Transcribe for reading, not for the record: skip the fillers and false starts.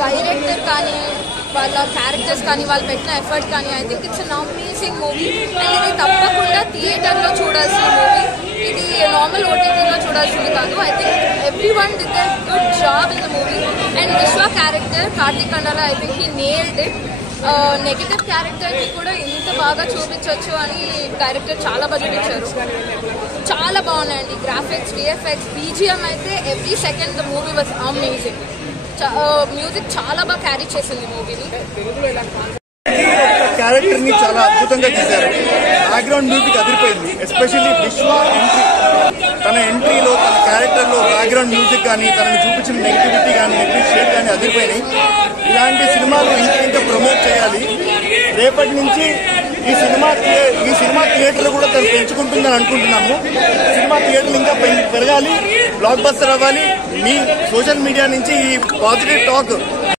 Director కానీ వాళ్ళ characters కానీ వాళ్ళు పెట్టిన ఎఫర్ట్ కానీ I think it's an amazing movie. And ఇది తప్పకుండా థియేటర్లో చూడాల్సిన మూవీ, ఇది నార్మల్ ఓటీటీలో చూడాల్సింది కాదు. I think everyone did a good job in the movie. And Vishwa character Karthik Kandala I think he nailed it. Negative క్యారెక్టర్కి కూడా ఇంత బాగా చూపించవచ్చు అని డైరెక్టర్ చాలా బడ్జెట్ ఇచ్చారు. చాలా బాగున్నాయండి గ్రాఫిక్స్, విఎఫ్ఎక్స్, బీజిఎం అయితే every second the movie was amazing. Music చాలా బాగా క్యారీ చేసింది మూవీని. క్యారెక్టర్ ని చాలా అద్భుతంగా తీశారు. బ్యాక్గ్రౌండ్ మ్యూజిక్ అదిరిపోయింది. ఎస్పెషల్లీ విశ్వ ఎంట్రీ, తన ఎంట్రీలో తన క్యారెక్టర్ లో బ్యాక్గ్రౌండ్ మ్యూజిక్ కానీ తనను చూపించిన నెగిటివిటీ కానీ నెగిటివ్ షేడ్ కానీ అదిరిపోయినాయి. ఇలాంటి సినిమాలు ఇంకా ప్రమోట్ చేయాలి. రేపటి నుంచి ఈ సినిమా థియేటర్లు కూడా తను పెంచుకుంటుందని అనుకుంటున్నాము. సినిమా థియేటర్లు ఇంకా పెరగాలి, బ్లాక్ బస్టర్ అవ్వాలి. మీ సోషల్ మీడియా నుంచి ఈ పాజిటివ్ టాక్